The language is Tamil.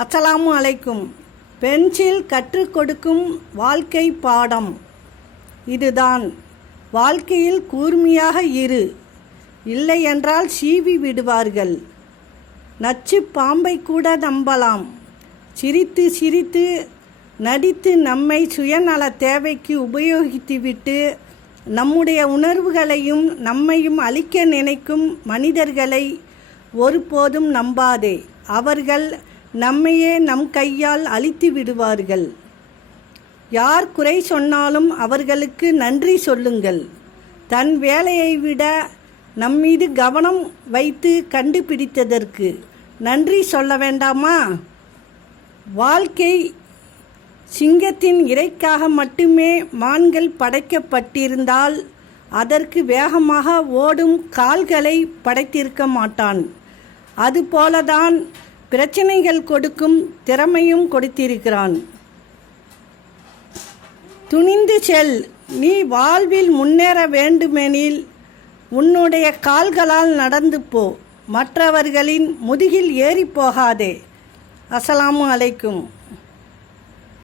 அஸ்ஸலாமு அலைக்கும். பென்சில் கற்றுக் கொடுக்கும் வாழ்க்கை பாடம் இதுதான். வாழ்க்கையில் கூர்மையாக இரு, இல்லையென்றால் சீவி விடுவார்கள். நச்சு பாம்பை கூட நம்பலாம். சிரித்து சிரித்து நடித்து நம்மை சுயநல தேவைக்கு உபயோகித்துவிட்டு நம்முடைய உணர்வுகளையும் நம்மையும் அழிக்க நினைக்கும் மனிதர்களை ஒருபோதும் நம்பாதே. அவர்கள் நம்மையே நம் கையால் அழித்து விடுவார்கள். யார் குறை சொன்னாலும் அவர்களுக்கு நன்றி சொல்லுங்கள். தன் வேலையை விட நம்மீது கவனம் வைத்து கண்டுபிடித்ததற்கு நன்றி சொல்ல வேண்டாமா? வாழ்க்கை சிங்கத்தின் இறைக்காக மட்டுமே மான்கள் படைக்கப்பட்டிருந்தால் அதற்கு வேகமாக ஓடும் கால்களை படைத்திருக்க மாட்டான். அதுபோலதான் பிரச்சனைகள் கொடுக்கும் திறமையும் கொடுத்திருக்கிறான். துணிந்து செல். நீ வாழ்வில் முன்னேற வேண்டுமெனில் உன்னுடைய கால்களால் நடந்து போ. மற்றவர்களின் முதுகில் ஏறி போகாதே. அஸ்ஸலாமு அலைக்கும்.